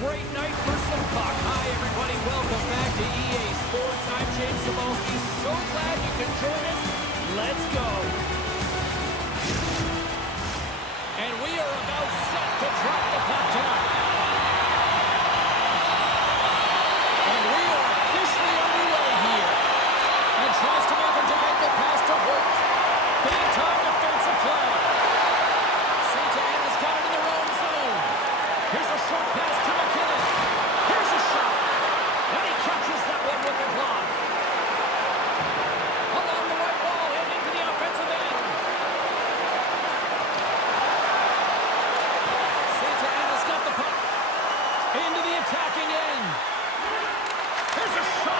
great night for some puck. Hi, everybody. Welcome back to EA Sports. I'm James Cebulski. So glad you can join us. Let's go. And we are about set to drop the puck tonight. And we are officially underway here. And tries to make a diagonal pass to Holt. Big time defensive play. Santa Ana's got it in their own zone. Here's a short pass to McKinnon. Here's a shot. And he catches that one with the glove. Along the right wall and into the offensive end. Santa Ana's got the puck. Into the attacking end. Here's a shot.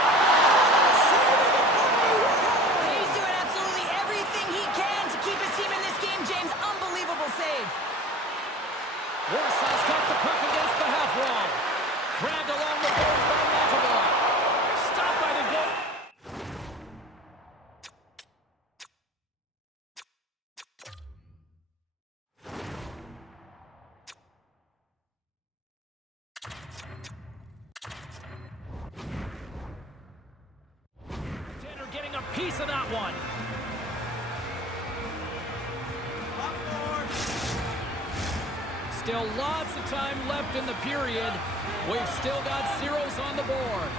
He's doing absolutely everything he can to keep his team in this game, James. Unbelievable save. Warsaw's got the puck against the half wall. Grabbed along the board by McAvoy. Stopped by the goal. Tanner getting a piece of that one. Still lots of time left in the period. We've still got zeros on the board.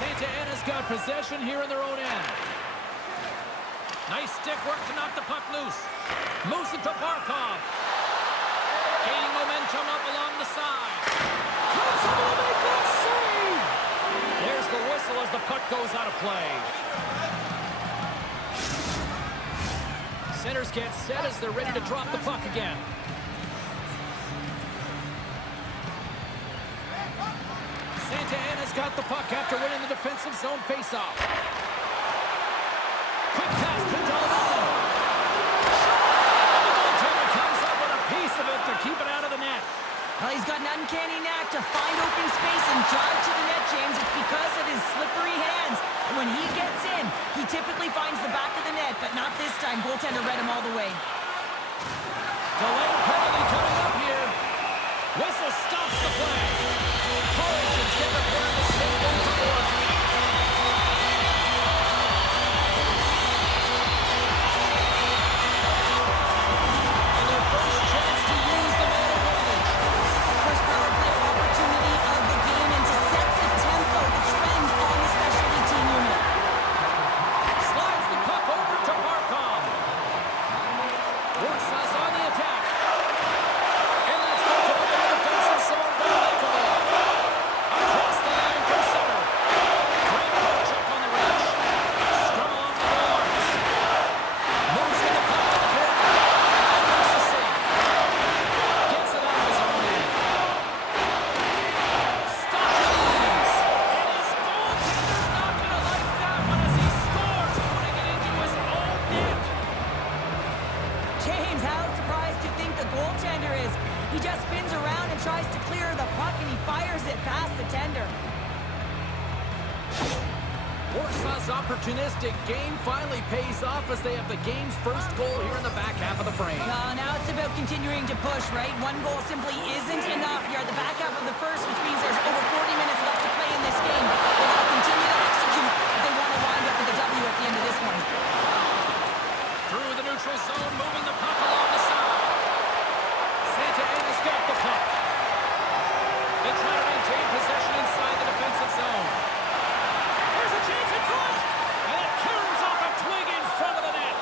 Santa Ana's got possession here in their own end. Nice stick work to knock the puck loose. Moves it to Barkov. Gaining momentum up along the side. Comes able to make that save. There's the whistle as the puck goes out of play. Centers get set as they're ready to drop the puck again. Santa Ana's got the puck after winning the defensive zone faceoff. Quick pass to Dalton. And the goaltender comes up with a piece of it to keep it out of the net. Well, he's got an uncanny knack to find open space and drive to the net, James. It's because of his slippery hands. And when he gets in, he typically finds the back of the net, but not this time. Goaltender read him all the way. Delayed penalty coming up here. Whistle stops the play. Paulson's get the play to save one to one. And their first chance to use the man advantage. First power play opportunity of the game, and to set the tempo, the trend on the specialty team unit. Slides the puck over to Barkov. Warsaw's on the attack. And that's going to open the defensive zone by McAvoy. Across the line from center. Great poke check on the reach. Scrum along the boards. Moves in the puck to the corner. And makes the save. Gets it out of his own end. Stops with ease. And his goaltender's not going to like that one as he scores, putting it into his own net. James, how surprised do you think the goaltender is? He just spins around and tries to clear the puck, and he fires it past the tender. Warsaw's opportunistic game finally pays off as they have the game's first goal here in the back half of the frame. Now it's about continuing to push, right? One goal simply isn't enough. You're at the back half of the first, which means there's over 40 minutes left to play in this game. They got to continue to execute if they want to wind up with a W at the end of this one. Through the neutral zone, moving the puck along the side. Santa Ana's got the puck. They try to maintain possession inside the defensive zone. There's a chance in front! And it caroms off a twig in front of the net.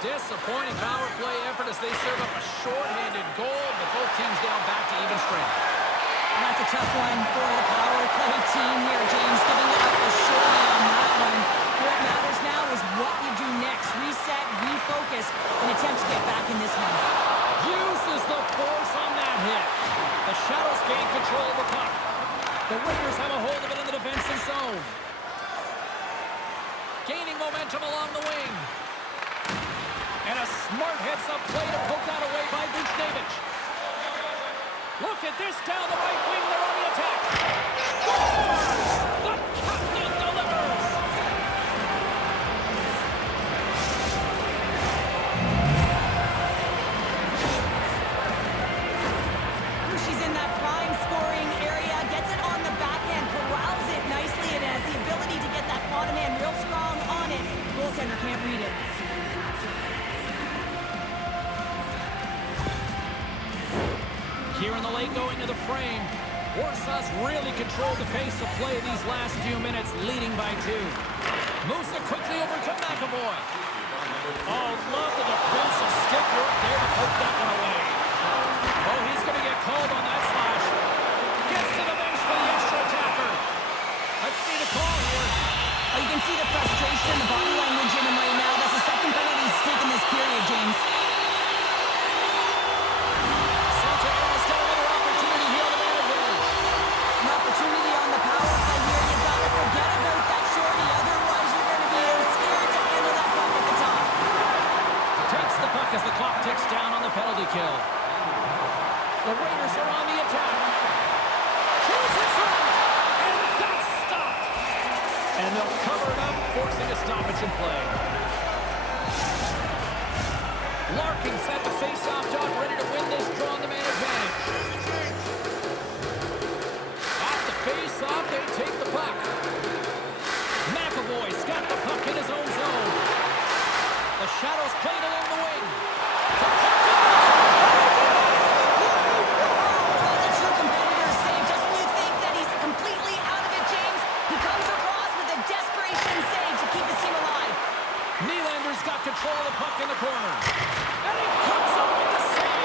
Disappointing power play effort as they serve up a short-handed goal, but both teams down back to even strength. And that's a tough one for the power play team here, James, giving it up a shorty on that one. What matters now is what you do next. Reset, refocus, and attempt to get back in this one. Uses the force on that hit. The Shadows gain control of the puck. The Wingers have a hold of it in the defensive zone. Gaining momentum along the wing. And a smart heads-up play to poke that away by Buchnevich. Look at this down the right wing. They're on the attack. The captain delivers. Here in the late going to the frame. Warsaw's really controlled the pace of play these last few minutes, leading by 2. Moves it quickly over to McAvoy. Oh, love the defensive stick work there to poke that one away. Oh, he's going to get called on that slash. Gets to the bench for the extra attacker. Let's see the call here. Oh, you can see the frustration, the body language in him right now. That's the second penalty he's taken this period, James. Santana's got another opportunity here on the man advantage. An opportunity on the power play here. You've got to forget about that shorty. Otherwise, you're going to be scared to handle that puck at the top. Takes the puck as the clock ticks down on the penalty kill. The Raiders are on the attack. Shoots in front, and that's stopped. And they'll cover it up, forcing a stoppage in play. Larkin set the face-off dot, ready to win this draw on the man advantage. Off the face-off, they take the puck. McAvoy's got the puck in his own zone. The Shadows played along the wing. That's a true competitor's save. Just when you think that he's completely out of it, James, he comes across with a desperation save to keep his team alive. Nylander's got control of the puck in the corner. And he comes up with the save.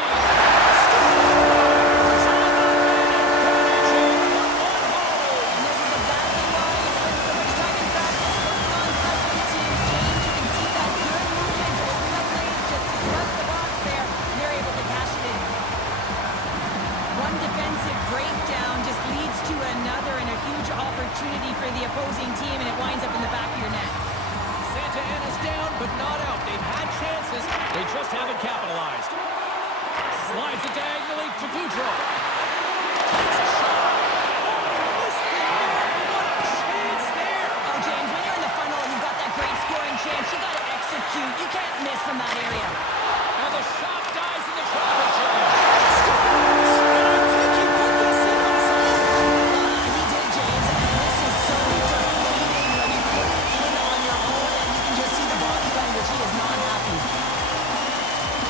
And this is exactly why he spends so much time in practice working on special teams, James. You can see that good movement over the plate just to cut the box there. They're able to cash it in. One defensive breakdown just leads to another and a huge opportunity for the opposing team, and it winds up in the back of your net. Santa Ana's down, but not out. They've had chances. They just haven't capitalized. Slides it diagonally to Goudreau. Takes a shot. Missed the net. What a chance there. Oh, James, when you're in the funnel and you've got that great scoring chance, you got to execute. You can't miss from that area. And the shot dies in the traffic jam. Scores! And I think he put this in on his own. He did, James, and this is so deflating when you put it in on your own and you can just see the body language. He is not happy.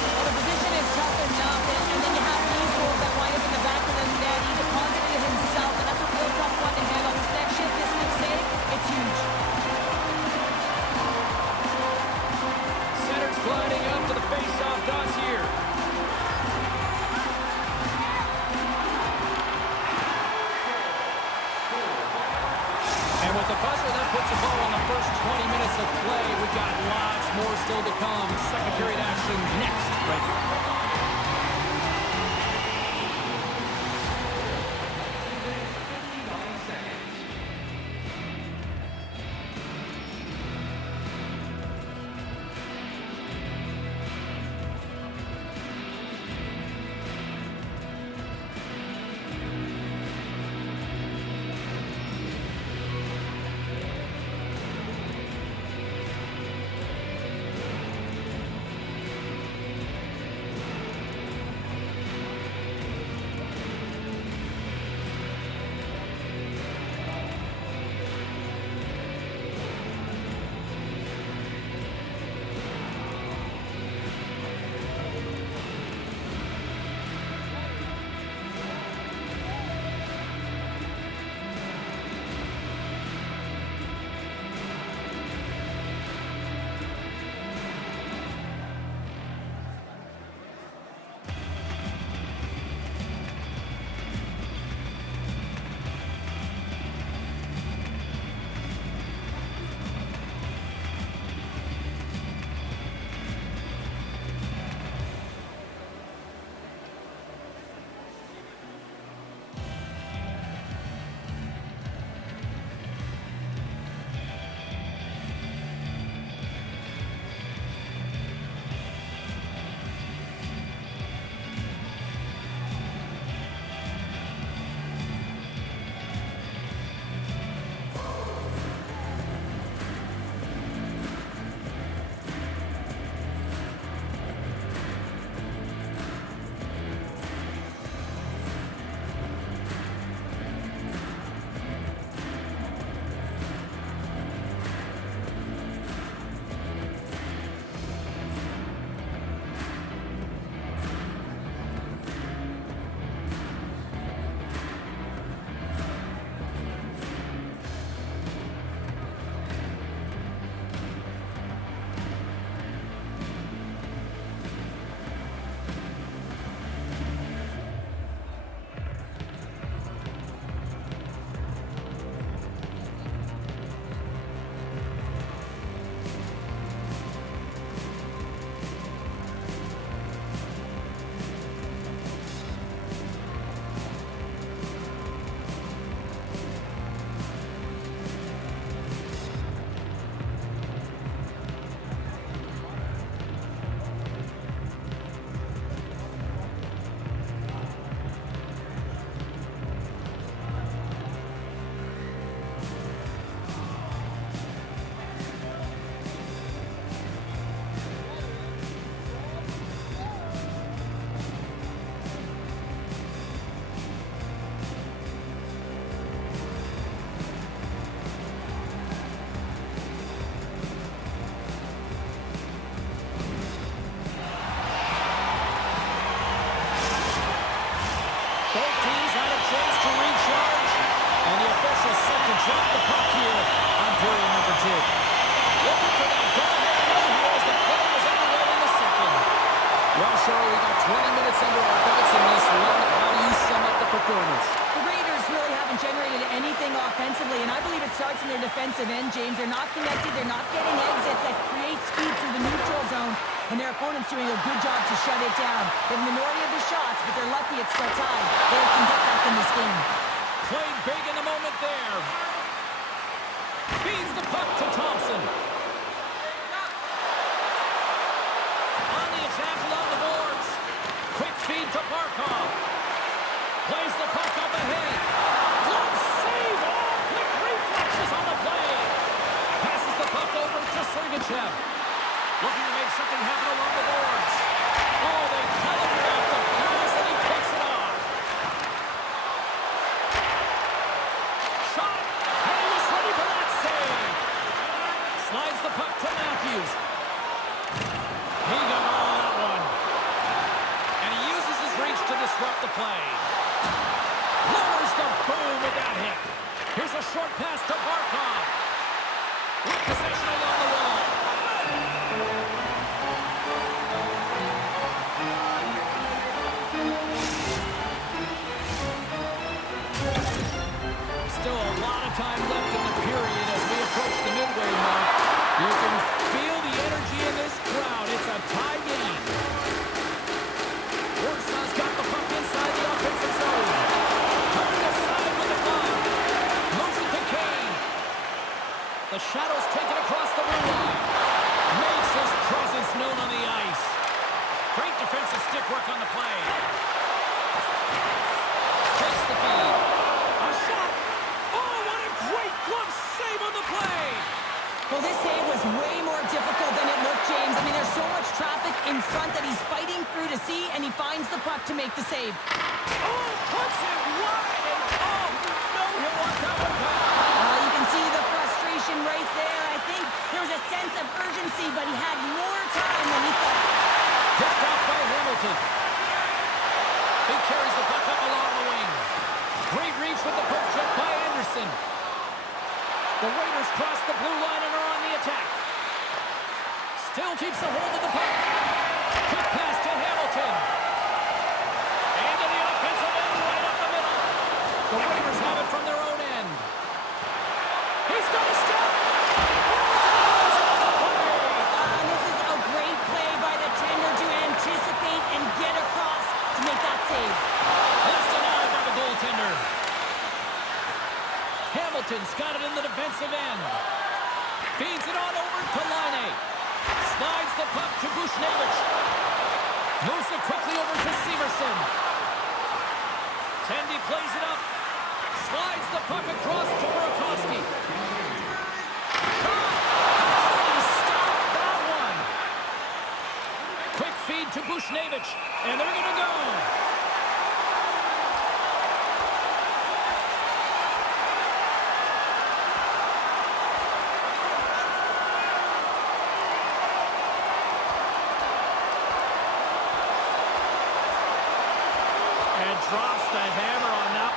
Well, the position is tough enough, and then you have these goals that wind up in the back of the net. He deposited it himself, and that's a real tough one to handle. His next shift, this week, save, it's huge. Center's gliding up to the face-off dots here. And with the buzzer, that puts a bow on the first 20 minutes of play. We've got lots more still to come. Second period action next, right here. Both teams had a chance to recharge, and the officials set to drop the puck here on period number 2. Looking for that go-ahead play here as the play is underway in the second. Well, Cheryl, we got 20 minutes under our belts in this one. How do you sum up the performance? The Raiders really haven't generated anything offensively, and I believe it starts in their defensive end, James. They're not connected. They're not getting exits that create speed through the neutral zone, and their opponent's doing a good job to shut it down. The minority of the shots, but they're lucky it's still tied. They can get back in this game. Played big in the moment there. Feeds the puck to Thompson. On the attack along the boards. Quick feed to Barkov. Plays the puck up ahead. Glove save. Oh, quick reflexes on the play. Passes the puck over to Sergachev. Looking to make something happen along the boards. Oh, they telegraph the pass, and he picks it off. Shot, and he was ready for that save. Slides the puck to Matthews. He got all of that one. And he uses his reach to disrupt the play. Lowers the boom with that hit. Here's a short pass to Barkov. With possession along the wall. Still a lot of time left in the period as we approach the midway mark. You can feel the energy in this crowd. It's a tie game. Warsaw's got the puck inside the offensive zone. Turned aside with the glove. Moves it to Kane. The Shadows take it across the blue line. Makes his presence known on the ice. Great defensive stick work on the play. Takes the feed. A shot. Oh, what a great glove save on the play. Well, this save was way more difficult than it looked, James. I mean, there's so much traffic in front that he's fighting through to see, and he finds the puck to make the save. Oh, puts it wide, and oh, no, he'll want that one back. You can see the frustration right there. I think there was a sense of urgency, but he had more time than he thought. Picked off by Hamilton. He carries the puck up along the wing. Great reach with the poke check by Anderson. The Raiders cross the blue line and are on the attack. Still keeps a hold of the puck. Quick pass to Hamilton. Into the offensive end, right up the middle. The Raiders have it from their own end. He's got a step. This is a great play by the tender to anticipate and get across to make that save. That's denied by the goaltender. Hamilton's got it in the defensive end. Feeds it on over to Laine. Slides the puck to Bushnevich. Moves it quickly over to Severson. Tendy plays it up. Slides the puck across to Burakovsky. Shot! How did he stop that one? Quick feed to Bushnevich. And they're going to go. Drops the hammer on that.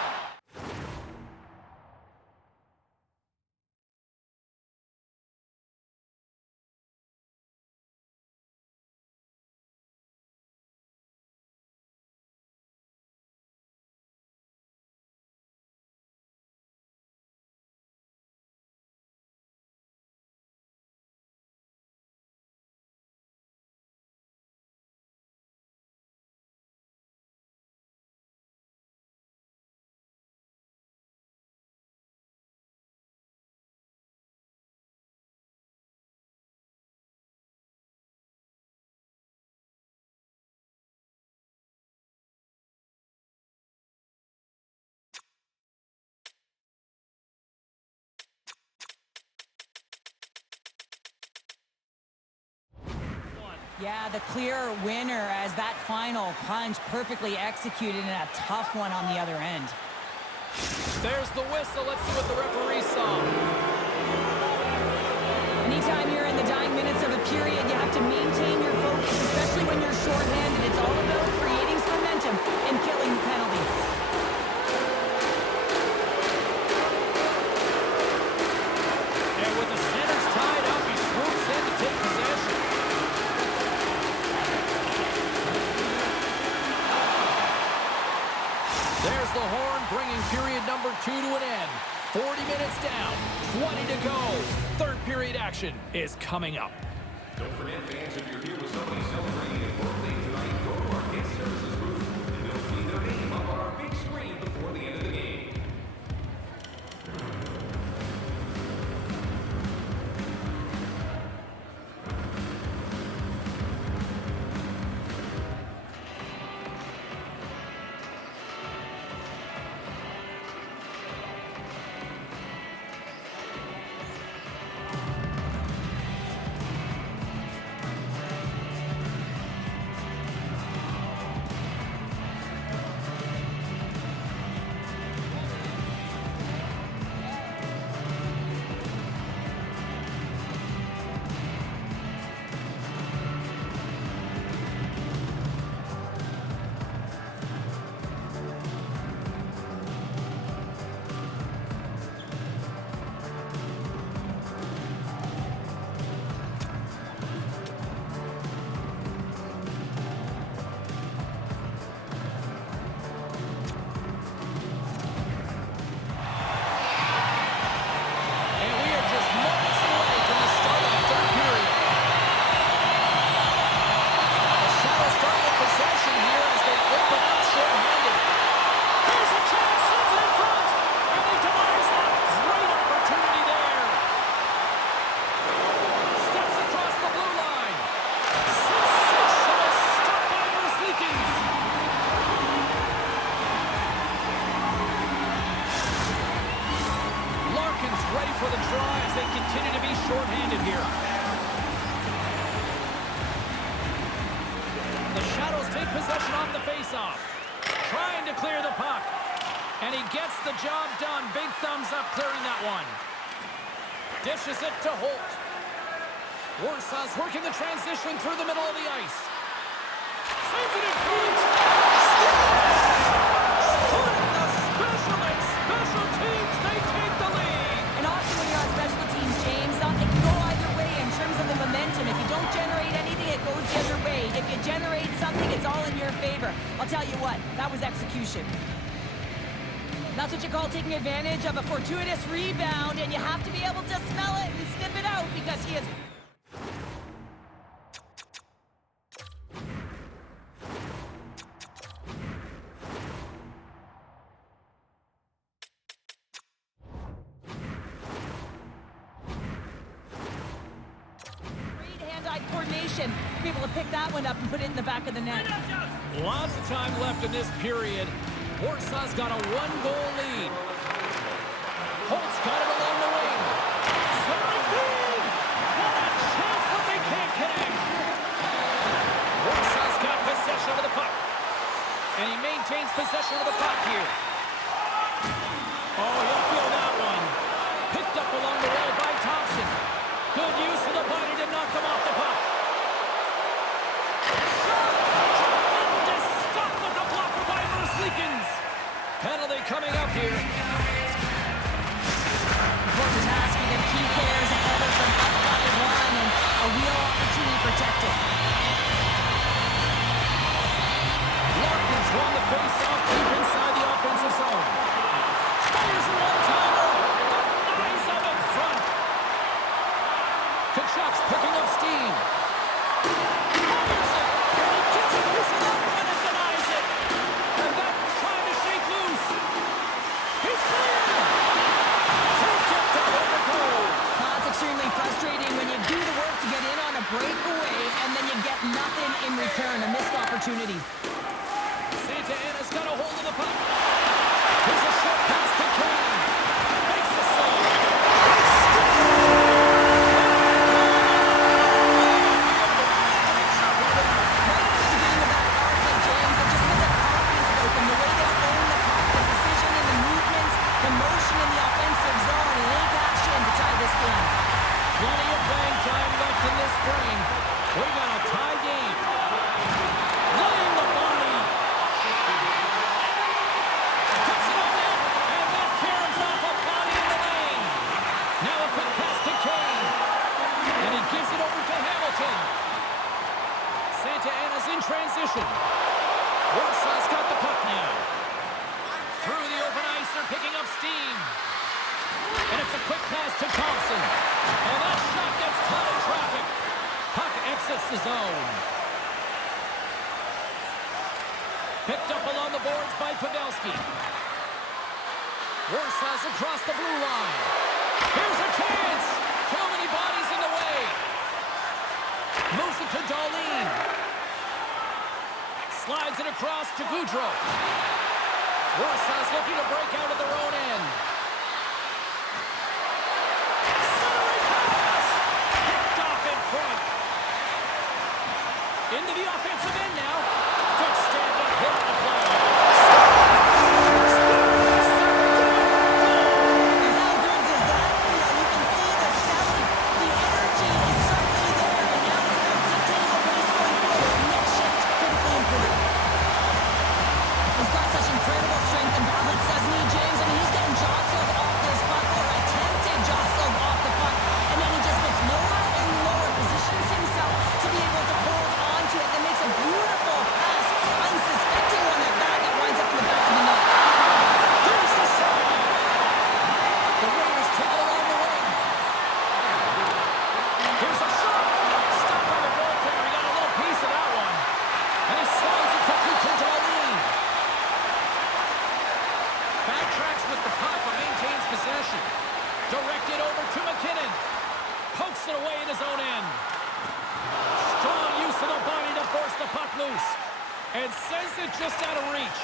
Yeah, the clear winner as that final punch perfectly executed and a tough one on the other end. There's the whistle. Let's see what the referee saw. Anytime you're in the dying minutes of a period, you have to maintain your focus, especially when you're shorthanded. It's all about creating some momentum and killing the penalty. There's the horn, bringing period number 2 to an end. 40 minutes down, 20 to go. Third period action is coming up. Don't forget, fans, if you're here with somebody celebrating a birthday tonight, go to our guest services booth, and they'll see their name up on our big screen before the end of the game. Possession off the face-off. Trying to clear the puck. And he gets the job done. Big thumbs up clearing that one. Dishes it to Holt. Warsaw's working the transition through the middle of the ice. Sends it in front. Starting the special teams, they take the lead. And often when you're on special teams, James, it can go either way in terms of the momentum. If you don't generate anything, it goes the other way. If you generate something, it's all in your favor. I'll tell you what, that was execution. That's what you call taking advantage of a fortuitous rebound, and you have to be able to smell it and sniff it out because he is... coordination to be able to pick that one up and put it in the back of the net. Lots of time left in this period. Warsaw's got a one-goal lead. Holt's got it along the wing. Centering feed! What a chance, but they can't connect. Warsaw's got possession of the puck. And he maintains possession of the puck here. Oh, he'll feel that one. Picked up along the wall by Thompson. Good use of the body to knock them off the puck. Tremendous stop with the blocker by Versleekens. Penalty coming up here. Important task for the key players ahead of them up by one, and a real opportunity protected. Larkins won the face-off deep inside the offensive zone. Fires a one-timer. Denies him in front. Kachuk's picking up steam. Fires it. And he gets a piece of that one and denies it. And that trying to shake loose. He's clear. Take it down the goal. That's extremely frustrating when you do the work to get in on a breakaway and then you get Picked up along the boards by Pavelski. Warsaw's across the blue line. Here's a chance! Too many bodies in the way. Moves it to Darlene. Slides it across to Goudreau. Warsaw's looking to break out of their own end. Centering pass! Picked off in front. Into the offensive end now. Good stand-up hit on the play. And how good does that feel? You can see the shouting. The energy is certainly there. And now it's going to dictate the pace going forward. Next shift, critically important. He's got such incredible strength and balance, doesn't he, James? I mean, he's getting jostled off this puck, or attempted jostled off the puck, and then he just gets lower and lower, positions himself to be able to hold on to it. That makes a beautiful pass, unsuspecting one at that winds up in the back of the net. There's the save. The Raiders take it along the wing. Here's a shot. Stopped by the goaltender. He got a little piece of that one. And he slides it quickly to Darlene. Backtracks with the puck, but maintains possession. Directed over to McKinnon. Pokes it away in his own end. Strong use of the body to force the puck loose. And sends it just out of reach.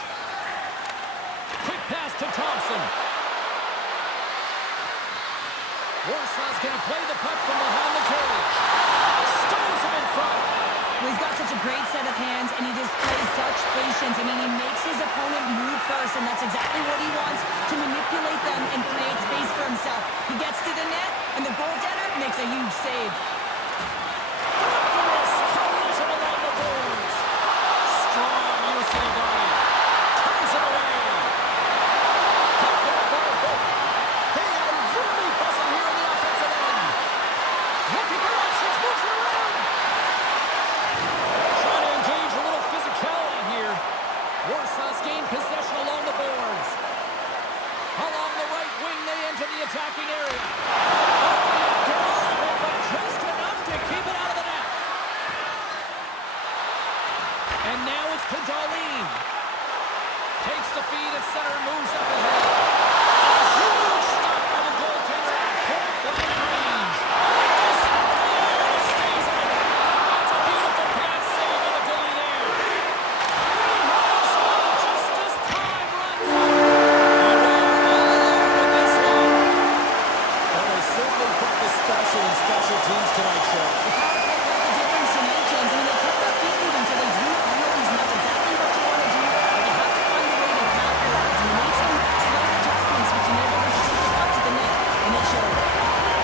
Quick pass to Thompson. Warsaw's going to play the puck from behind the cage. Stones him in front. Well, he's got such a great set of hands, and he displays such patience. I mean, he makes his opponent move first, and that's exactly what he wants, to manipulate them and create space for himself. He gets to the net, and the goaltender makes a huge save. Thunderous collision along the boards. Strong use of the body. Turns it away. Puck back by Hope. They are really buzzing here in the offensive end. Looking for options, moves it around. Trying to engage a little physicality here. Warsaw's gained possession along the boards. Along the right wing, they enter the attacking area. But just enough to keep it out of the net. And now it's to Darlene. Takes the feed at center, moves up ahead. A huge stop by the goaltender at point-blank range. This really stays out. That's a beautiful pass save by the goalie there. He has one just as time runs out. And we are all alone with this one. Well, they certainly put the special in special teams tonight, Joe. The power play was the difference tonight, James. I mean, they kept their feet moving, so they drew penalties, and that's exactly what you want to do. But you have to find a way to capitalize. And they made some slight adjustments, which enabled them to take the puck to the net, and it showed.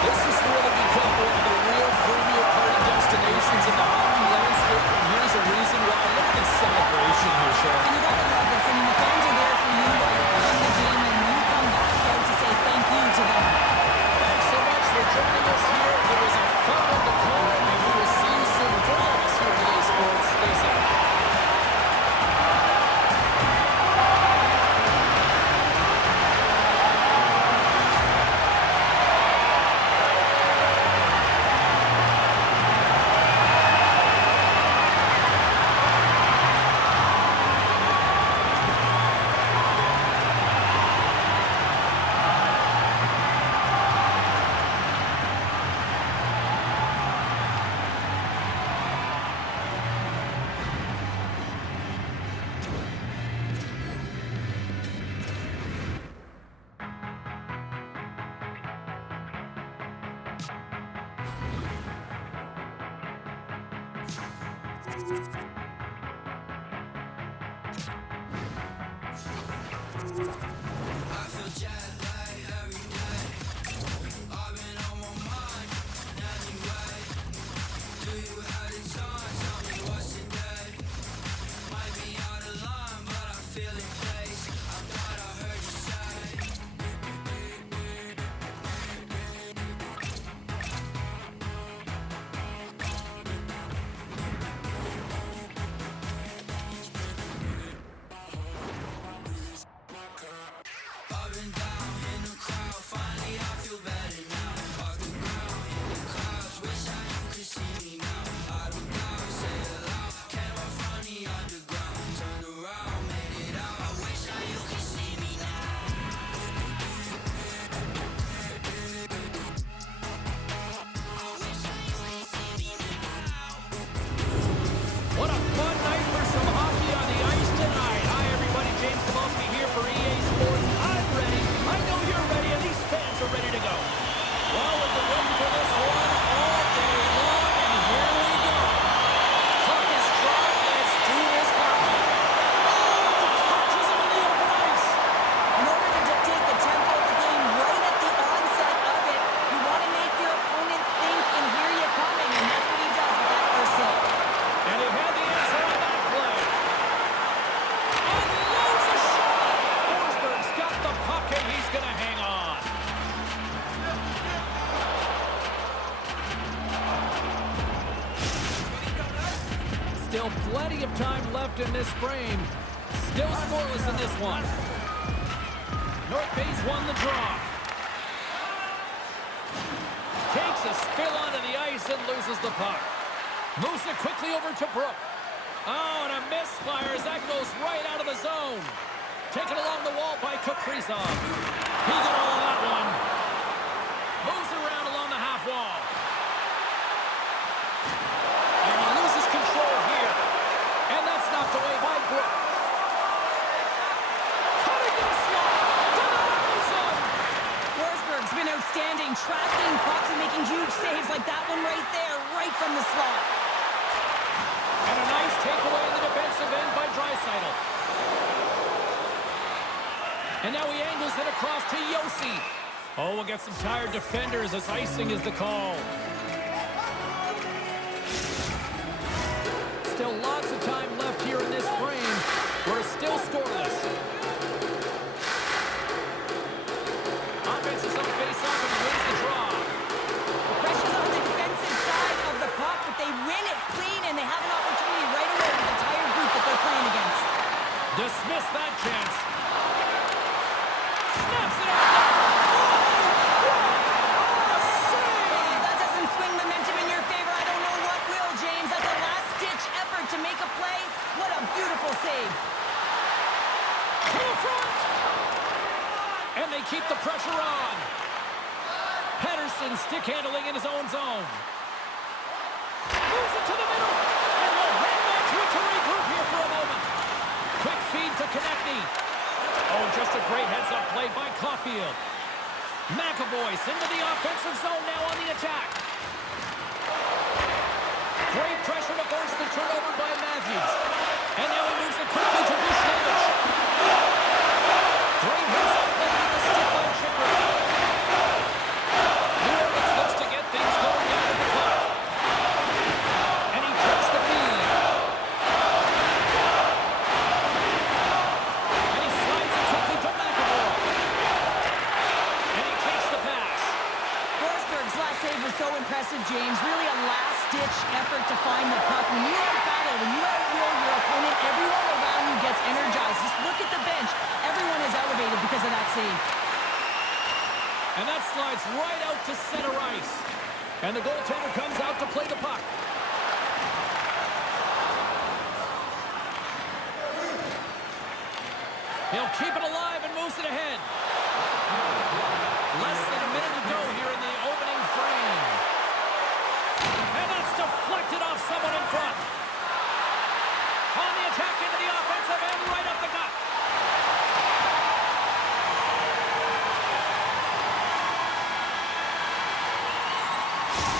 This has really become one of the real premier party destinations in the hockey landscape, and here's a reason why. Look at the celebration here, Joe. And you gotta love this. I mean, the fans are there for you while you're playing the game, and you come back out to say thank you to them. Thanks so much for joining us here. It was a fun one to call, and we will see you soon. For all of us here at EA Sports, stay safe. Turn around. left in this frame. Still scoreless in this one. North Bay's won the draw. Takes a spill onto the ice and loses the puck. Moves it quickly over to Brook. Oh, and a misfire as that goes right out of the zone. Taken along the wall by Kaprizov. He got all of that one. Moves it around along the half wall. And he loses control here. And that's knocked away by Brook. Cutting to the slot. Denies him. Forsberg's been outstanding, tracking pucks and making huge saves like that one right there, right from the slot. And a nice takeaway in the defensive end by Draisaitl. And now he angles it across to Yossi. Oh, we'll get some tired defenders as icing is the call. Still lots of time left here in this frame. We're still scoreless. Offense is on face-off and wins the draw. The pressure's on the defensive side of the puck, but they win it clean, and they have an opportunity right away with the tired group that they're playing against. Dismiss that chance. Snaps it out. That doesn't swing momentum in your favor. I don't know what will, James. That's a last-ditch effort to make a play. What a beautiful save. To the front. And they keep the pressure on. Pettersson stick handling in his own zone. Moves it to the middle. And he'll hang on to it to regroup here for a moment. Quick feed to Konechny. Oh, just a great heads-up play by Caulfield. McAvoy into the offensive zone now on the attack. Great pressure to force the turnover by Matthews. And now he moves it quickly to Buchnevich. Great heads-up play with the stick by Chipper. New Orleans looks to get things going down at the clock. And he takes the feed. And he slides it quickly to McAvoy. And he takes the pass. Forsberg's last save was so impressive, James. Really a last-ditch effort to find the puck. When you out-battle, when you out-will your opponent, everyone around you gets energized. Just look at the bench. Everyone is elevated because of that save. And that slides right out to center ice. And the goaltender comes out to play the puck. He'll keep it alive and moves it ahead. Less than a minute to go here in the opening frame. And that's deflected off someone in front. On the attack into the offensive end, right up the gut.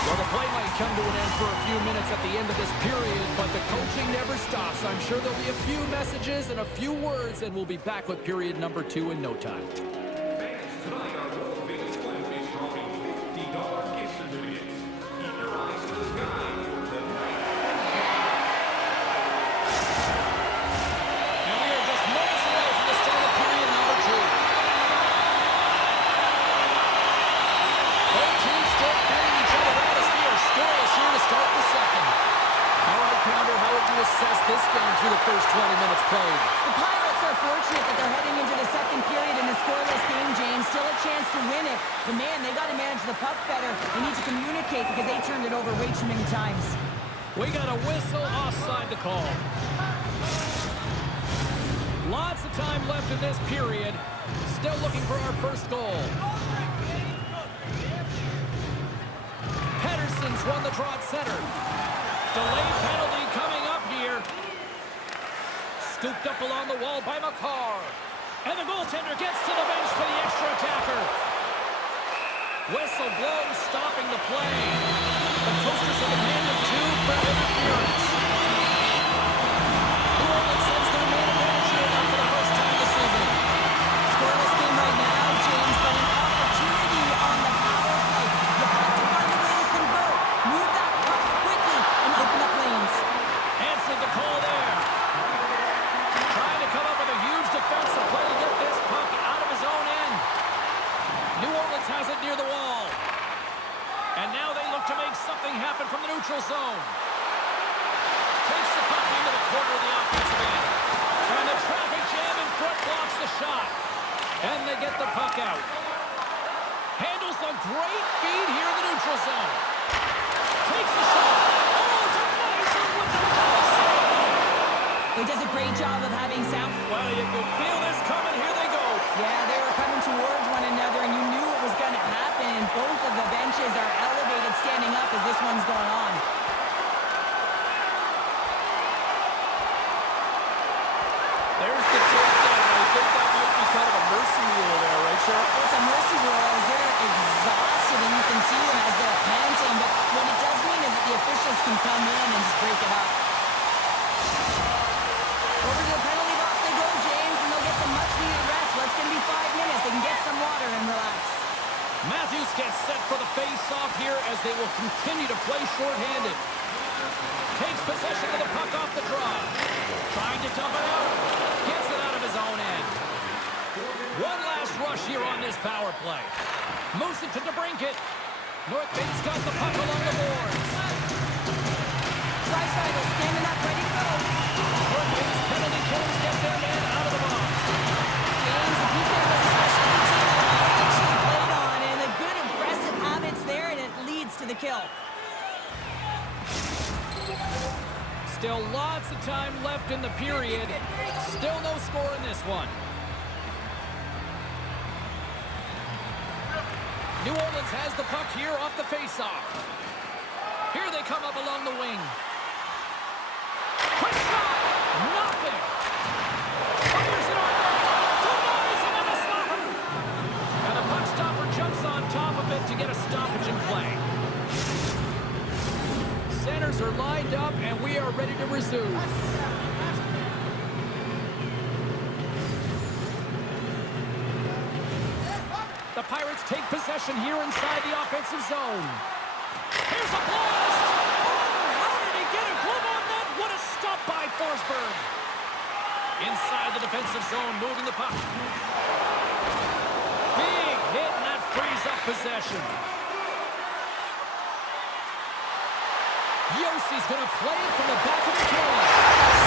Well, the play might come to an end for a few minutes at the end of this period, but the coaching never stops. I'm sure there'll be a few messages and a few words, and we'll be back with period number 2 in no time. Fans, tonight our World Famous Blend is drawing $50 gift certificates. Keep your eyes to the sky for the night. And we are just moments away from the start of period number 2. Both teams still feeling each other out as we are scoreless here to start the second. All right, Pounder, how would you assess this game through the first 20 minutes played? The Pirates are fortunate that they're heading into the second period in a scoreless game, James. Still a chance to win it. But, man, they got to manage the puck better. They need to communicate because they turned it over way too many times. We got a whistle offside the call. Lots of time left in this period. Still looking for our first goal. Pettersson's won the draw at center. Delayed penalty coming up here. Scooped up along the wall by Makar. And the goaltender gets to the bench for the extra attacker. Whistle blown, stopping the play. The Coasters have been handed 2 for interference. New Orleans sends their main advantage here for the first time this evening. Scoreless game right now, James, but an opportunity on the power play. You have to find a way to convert. Move that puck quickly and open up lanes. Answered the call there. Trying to come up with a huge defensive play to get this puck out of his own end. New Orleans has it near the wall. And now they look to make something happen from the neutral zone. Takes the puck into the corner of the offensive end. And they get the puck out. Handles a great feed here in the neutral zone. Takes the shot. Oh, denies him with the pass. He does a great job of having sound. Well, you could feel this coming. Here they go. Yeah, they were coming towards one another, and you knew it was going to happen. Both of the benches are elevated, standing up as this one's going on. There's the takedown, and I think that might be kind of a mercy rule there, right, Cheryl? It's a mercy rule as they're exhausted, and you can see them as they're panting. But what it does mean is that the officials can come in and just break it up. Over to the penalty box they go, James, and they'll get some much-needed rest. Well, it's going to be 5 minutes. They can get some water and relax. Matthews gets set for the face-off here as they will continue to play shorthanded. Takes possession of the puck off the draw. Trying to dump it out. Gets it out of his own end. One last rush here on this power play. Moves it to DeBrincat. North Bay's got the puck along the boards. Draisaitl standing up, ready to go. North Bay's penalty killers get their man out of the box. James, the defense was a specialty team that Mike actually played on, and the good impressive habits there, and it leads to the kill. Still lots of time left in the period. Still no score in this one. New Orleans has the puck here off the faceoff. Here they come up along the wing. Quick shot! Nothing! Fires it on net! Denies him in a slapper! And the puck stopper jumps on top of it to get a stoppage in play. Centers are lined up, and we are ready to resume. The Pirates take possession here inside the offensive zone. Here's a blast! Oh, how did he get a glove on that? What a stop by Forsberg! Inside the defensive zone, moving the puck. Big hit, and that frees up possession. Yossi's going to play it from the back of the cage.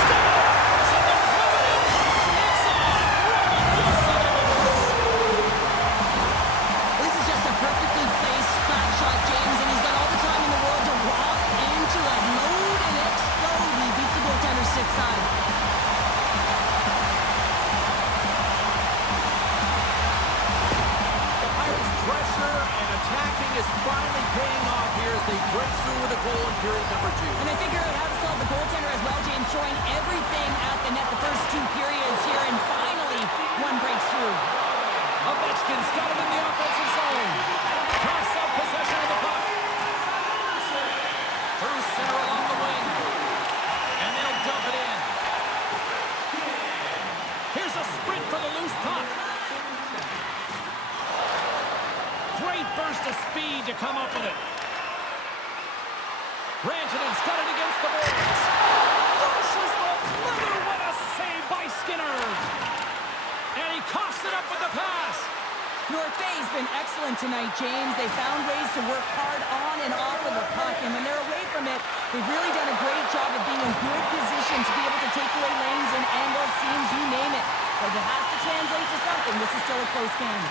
Scores! And they're coming in. It's on! Roman Josi. This is just a perfectly placed flat shot, James, and he's got all the time in the world to walk into it, load and explode. He beats the goaltender 6-side. The Pirates' pressure and attacking is finally paying off here as they break through with a goal in period number 2. And they figure out how to solve the goaltender as well, James, throwing everything at the net the first 2 periods here, and finally one breaks through. Ovechkin's got it in the offensive zone. Cross up possession of the puck. Through center along the wing. And they'll dump it in. Here's a sprint for the loose puck. Great burst of speed to come up with it. Rantanen's got it against the boards. Pushes the leather. What a save by Skinner. And he coughs it up with the pass. North Bay's been excellent tonight, James. They found ways to work hard on and off of the puck, and when they're away from it, they've really done a great job of being in good position to be able to take away lanes and angles, seams, you name it. But it has to translate to something. This is still a close game.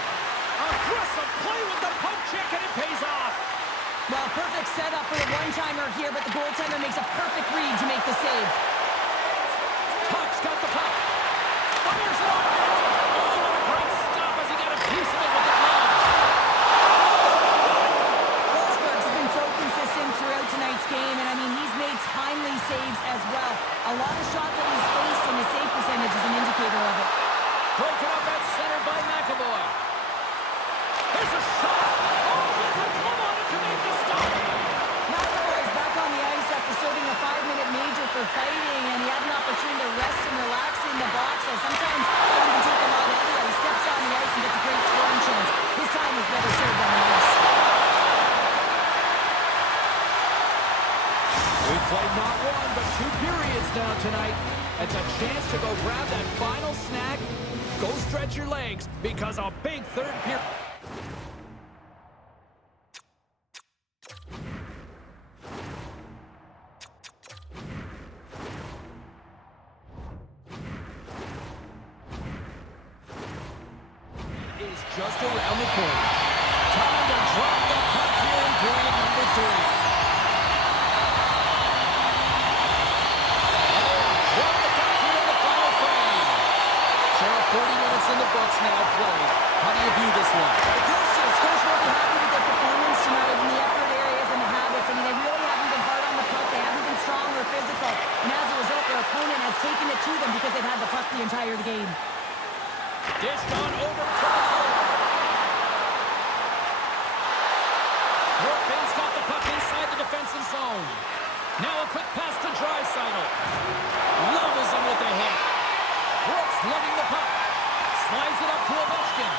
Aggressive play with the poke check, and it pays off. Well, perfect setup for the one-timer here, but the goaltender makes a perfect read to make the save. Tuck's got the puck. Fires it on net. Oh, what a great stop as he got a piece of it with the gloves. Forsberg's been so consistent throughout tonight's game, and I mean, he's made timely saves as well. A lot of shots that he's faced, and the save percentage is an indicator of it. Broken up at center by McAvoy. Here's a shot. Oh, gets a glove on it to make the stop. McAvoy is back on the ice after serving a 5-minute major for fighting, and he had an opportunity to rest and relax in the box. So sometimes he can take a lot out of it. He steps on the ice and gets a great scoring chance. His time was better served on the ice. We've played not one, but 2 periods now tonight. It's a chance to go grab that final snack. Go stretch your legs, because a big third period. is just around the corner. Time to drop the puck here in period number 3. Drop the puck here in the final frame. Sheriff, 40 minutes in the books now played. How do you view this one? The coaches will be happy with their performance tonight in the effort areas and the habits. I mean, they really haven't been hard on the puck. They haven't been strong or physical. And as a result, their opponent has taken it to them because they've had the puck the entire game. Dished on over to the goal. Northman's got the puck inside the defensive zone. Now a quick pass to Draisaitl. Levels him with the hit. Brooks lugging the puck. Slides it up to Ovechkin.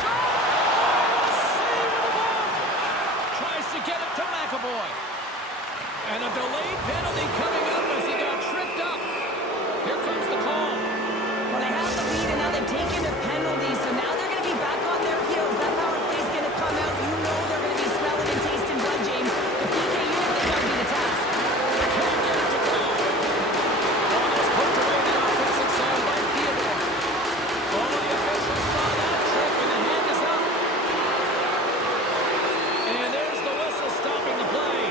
Shot! Save with the ball! Tries to get it to McAvoy. And a delayed penalty coming up as he got tripped up. Here comes the call. Well, they have the lead, and now they've taken the penalty, so now they're going to be back on their heels. That power play is going to come out. You know they're going to be smelling and tasting blood, James. The PK unit, they got to be the task. Can't get it to go. Ball is poked away in the offensive zone by Theodore. All the officials saw that trip, and the hand is up. And there's the whistle stopping the play.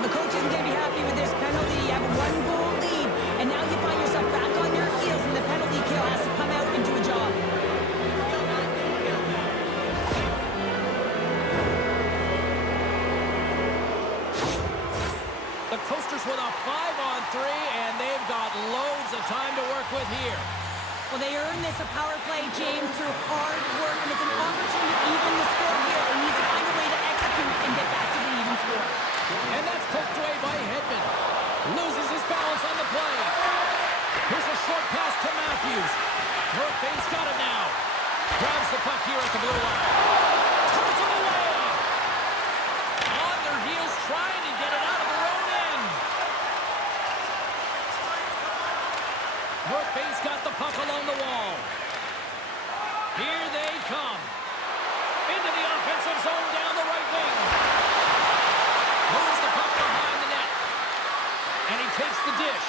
The coach isn't going to be happy with this penalty. You have a 1-goal lead, and now you find yourself back on your heels, and the penalty kill has to come out and do a job. The Coasters with a 5-on-3, and they've got loads of time to work with here. Well, they earned this a power play, James, through hard work, and it's an opportunity to even the score here. They need to find a way to execute and get back to the even score. And that's poked away by Hedman. Loses his balance on the play. Here's a short pass to Matthews. North Bay's got it now. Grabs the puck here at the blue line. Turns him away. On their heels trying to get it out of their own end. North Bay's got the puck along the wall. Here they come. Into the offensive zone down the right wing. Moves the puck behind the net. And he takes the dish.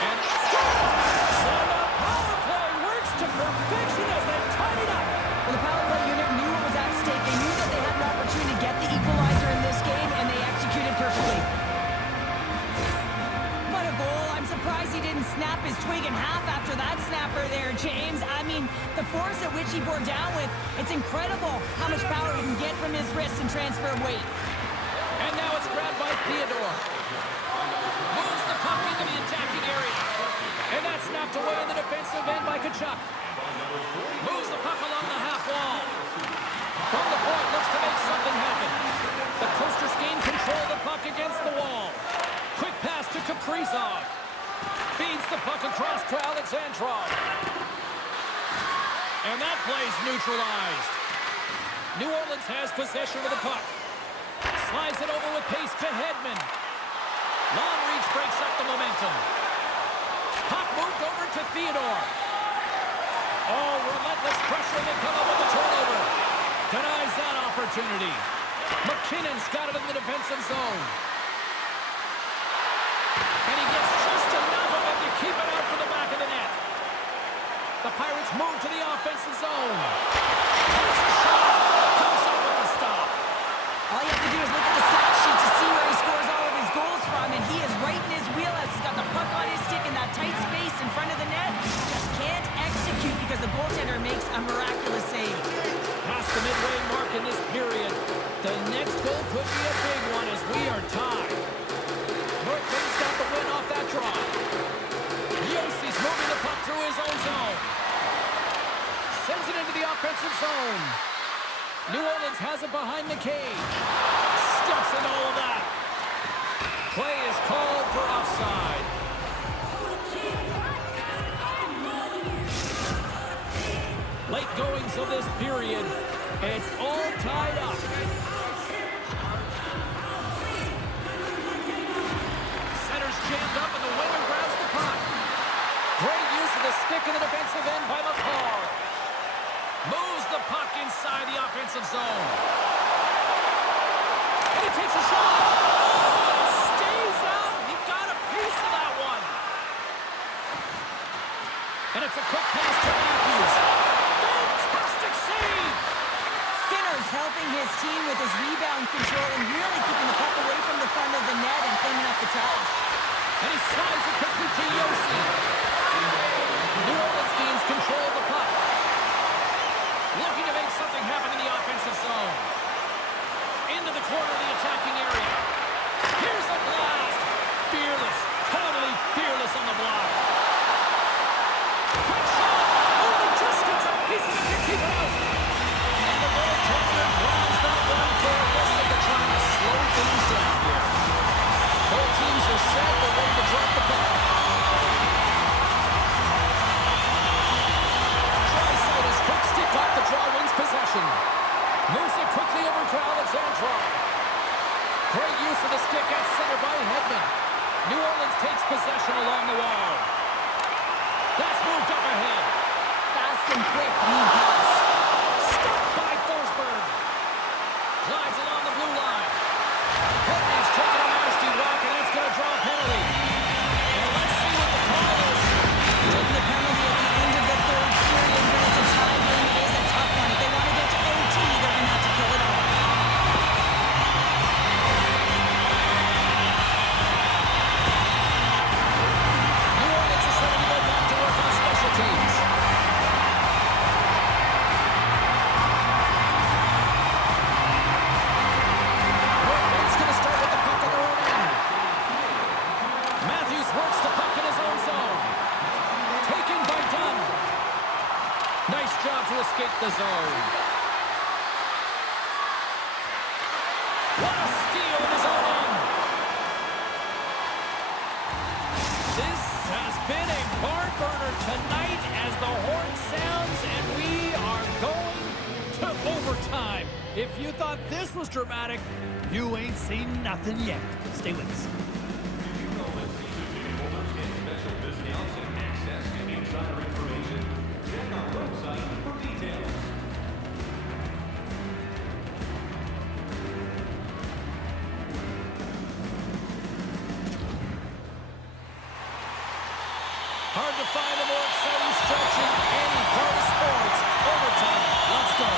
And so the power play works to perfection as they tie it up. Well, the power play unit knew what was at stake. They knew that they had an opportunity to get the equalizer in this game, and they executed perfectly. What a goal. I'm surprised he didn't snap his twig in half after that snapper there, James. I mean, the force at which he bore down with, it's incredible how much power he can get from his wrists and transfer of weight. And now it's grabbed by Theodore. Moves the puck into the attacking area. And that's snapped away in the defensive end by Tkachuk. Moves the puck along the half wall. From the point, looks to make something happen. The Coasters gain control of the puck against the wall. Quick pass to Kaprizov. Feeds the puck across to Alexandrov. And that play's neutralized. New Orleans has possession of the puck. Slides it over with pace to Hedman. Long reach breaks up the momentum. Puck moved over to Theodore. Oh, relentless pressure. They come up with a turnover. Denies that opportunity. McKinnon's got it in the defensive zone. And he gets just enough of it to keep it out for the back of the net. The Pirates move to the offensive zone. Here's a shot. Comes up with the stop. All you have to do is look at the stat sheet to see where he scores all of his goals from, and he is right in his wheelhouse. He's got the puck on his stick in that tight space in front of the net. Just can't execute because the goaltender makes a miraculous save. Past the midway mark in this period. The next goal could be a big one as we are tied. North Bay's got the win off that draw. Yossi's moving the puck through his own zone. Sends it into the offensive zone. New Orleans has it behind the cage. Steps in all of that. Play is called for offside. Late goings of this period. It's all tied up. Center's jammed up and the winger grabs the puck. Great use of the stick in the defensive end by McCall. Moves the puck inside the offensive zone. And he takes a shot. Oh, it stays out. He got a piece of that one. And it's a quick pass to Matthews. Fantastic save and quick lead pass. Stopped by Forsberg. Glides along the blue line. Courtney's taking a nasty walk, and that's going to draw a penalty. And let's see what the call is. Taking the penalty at the end of the third period when it's a tie game, it is a tough one. If they want to get to OT, they're going to have to kill it off. New Orleans is ready to go back to work on special teams. Northman's going to start with the puck on their own end. Matthews works the puck in his own zone. Taken by Dunn. Nice job to escape the zone. What a steal in his own end. This has been a barn burner tonight as the horn sounds, and we are going to overtime. If you thought this was dramatic, you ain't seen nothing yet. Stay with us. You know that season ticket holders get special discounts and access to insider information. Check our website for details. Hard to find a more exciting stretch in any part of sports. Overtime. Let's go.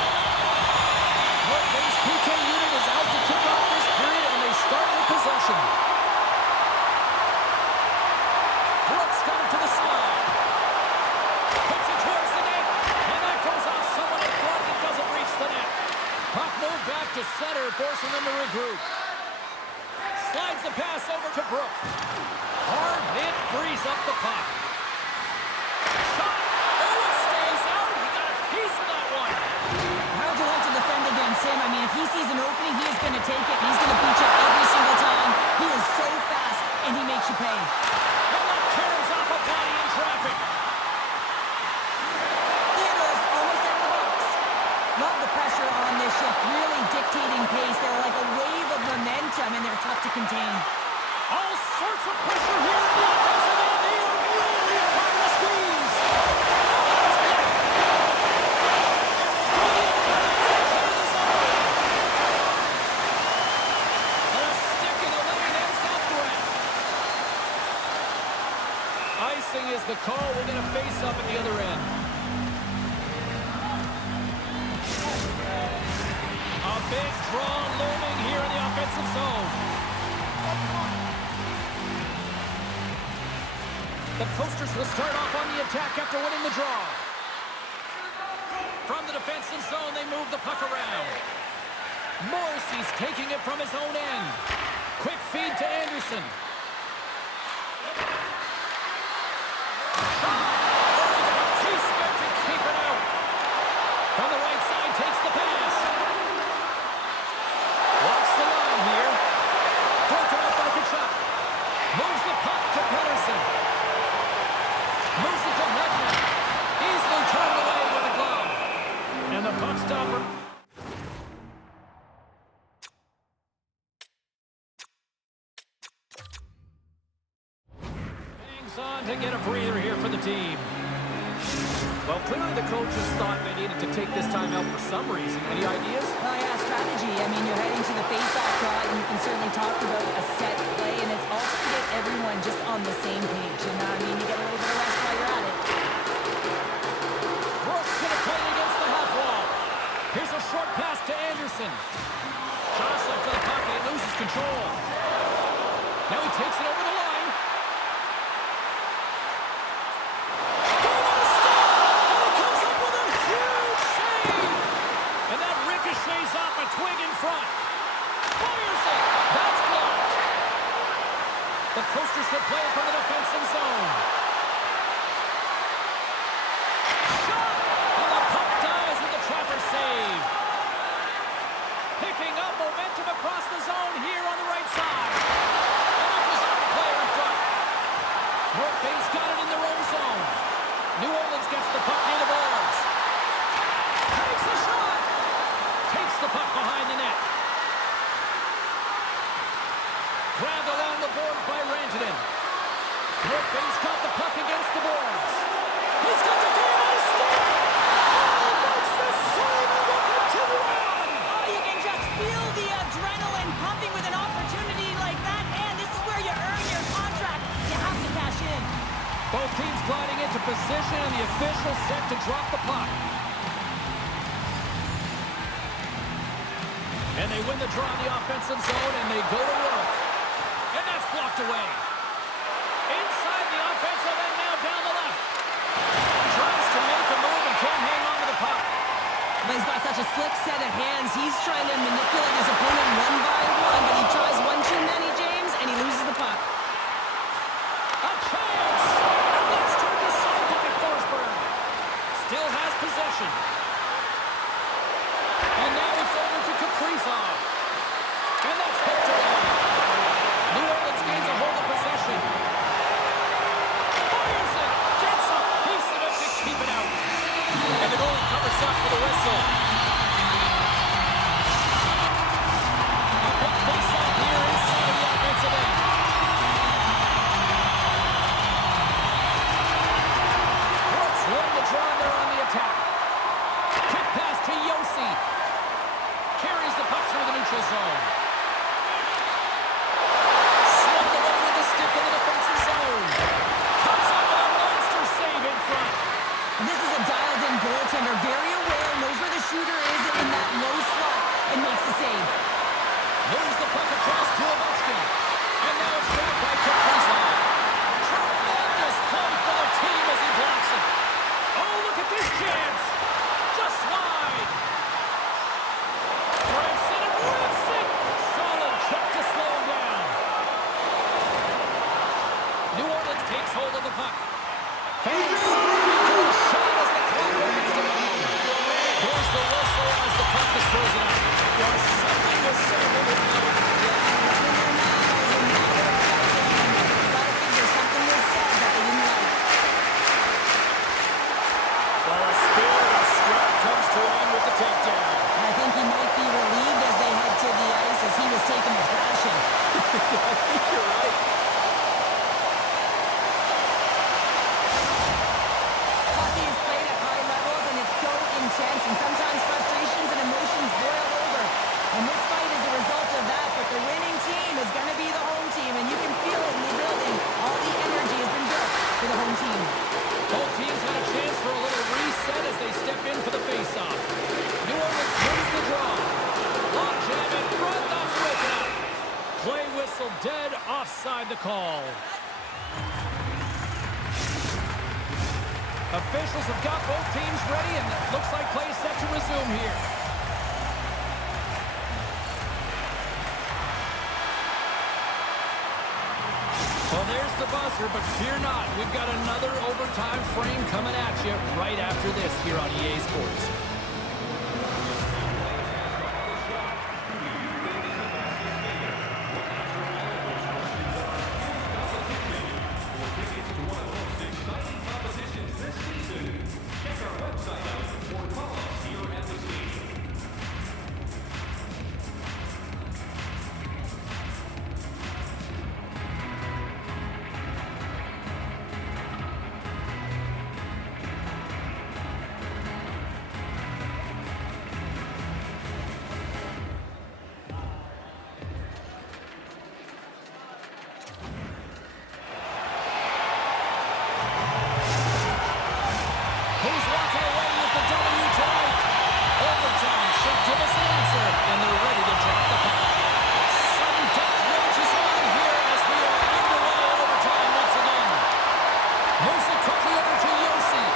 North PK unit is out to kick off this period, and they start with possession. Brooks got it to the side. Puts it towards the net, and that goes off someone in front that doesn't reach the net. Puck moved back to center, forcing them to regroup. Slides the pass over to Brooks. Hard hit, frees up the puck. Shot! Oh, it stays out. He got a piece of that one. How would you like to defend against him? I mean, if he sees an opening, he is going to take it. He's going to beat you every single time. He is so fast, and he makes you pay. And that caroms off a body in traffic. Theodore's almost out of the box. Love the pressure on this shift. Really dictating pace. They're like a wave of momentum, and they're tough to contain. All sorts of pressure here in the offensive end. They are really applying the squeeze. And a stick in the lane ends that threat. Icing is the call. We're going to face up at the other end. A big draw looming here in the offensive zone. The Coasters will start off on the attack after winning the draw. From the defensive zone, they move the puck around. Morrissey's taking it from his own end. Quick feed to Anderson. Piece of it to keep it out. From the right side, takes the pass. Walks the line here. Broken up by Kachuk. Moves the puck to Pedersen. Moves it to Hedman. Easily turned away with a glove. And the puck stopper. Hangs on to get a breather here for the team. Well, clearly the coaches thought they needed to take this time out for some reason. Any ideas? Well, yeah, strategy. I mean, you're heading to the face-off draw, and you can certainly talk about a set play, and it's also to get everyone just on the same page. And, I mean, you get a little bit of rest while you're at it. Brooks going to play it against the half wall. Here's a short pass to Anderson. Jostling for the pocket, he loses control. Now he takes it over the line. Ricochets off a twig in front. Fires it. That's blocked. The Coasters will play it from the defensive zone. Shot! And the puck dies with the trapper save. Picking up momentum across the zone here on the right side. And that was off a player in front. North Bay's got it in their own zone. New Orleans gets the puck near the boards. Takes the shot. Takes the puck behind the net. Grabbed along the boards by Rantanen. North Bay's got position, and the official set to drop the puck. And they win the draw in the offensive zone, and they go to work. And that's blocked away. Inside the offensive end, now down the left. Tries to make a move and can't hang on to the puck. But he's got such a slick set of hands. He's trying to manipulate his opponent one by one, but he tries one too many, James, and he loses the puck. A chance! And that's turned aside by Forsberg. Still has possession. And now it's over to Kaprizov. And that's hooked away. New Orleans gains a hold of possession. Fires it! Gets a piece of it to keep it out. And the goalie covers up for the whistle. A big face-off here inside the offensive end. Brooks won the draw, and they're on the attack. Kick pass to Yossi. Carries the puck through the neutral zone. Slipped away with the stick in the defensive zone. Comes up with a monster save in front. This is a dialed-in goaltender, very aware, knows where the shooter is in that low slot, and makes the save. Moves the puck across to Ovechkin. And now it's grabbed by Kaprizov. Tremendous play for the team as he blocks it. Oh, look at this chance. Just wide. Grabs it and rips it. Solid check to slow him down. New Orleans takes hold of the puck. Fans screaming for a shot as the clock winds down. Here's the whistle as the puck is frozen up. Well, something was said that was not. Well, a spirit of strut comes to an end with the takedown. I think he might be relieved as they head to the ice as he was taking a thrashing. I think you're right. Hockey is played at high levels, and it's so intense, and sometimes frustrations and emotions boil over. And this fight is a result of that, but the winning team is going to be the home team, and you can feel it in the building. All the energy has been built for the home team. Both teams had a chance for a little reset as they step in for the face-off. New Orleans wins the draw. Long jam in front, that's broken up. Play whistle dead, offside the call. Officials have got both teams ready, and it looks like play is set to resume here. Well, there's the buzzer, but fear not. We've got another overtime frame coming at you right after this here on EA Sports. Who's walking away with the W tonight? Overtime should give us an answer, and they're ready to drop the puck. Sudden death rages on here as we are underway in overtime once again. Moves it quickly over to Yossi.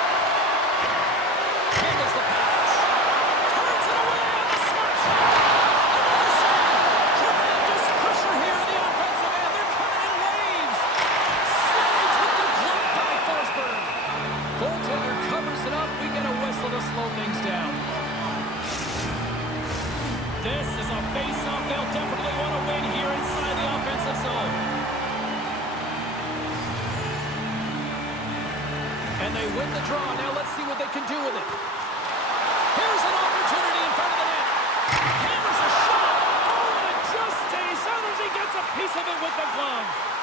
Handles the pass. Turns it away on the slap shot. Another save. Tremendous pressure here in the offensive end. They're coming in waves. Slides with the glove by Forsberg. Goaltender covers it up. We get a whistle to slow things down. This is a face-off they'll definitely want to win here inside the offensive zone. And they win the draw. Now let's see what they can do with it. Here's an opportunity in front of the net. Hammers a shot. Oh, and it just stays out as he gets a piece of it with the glove.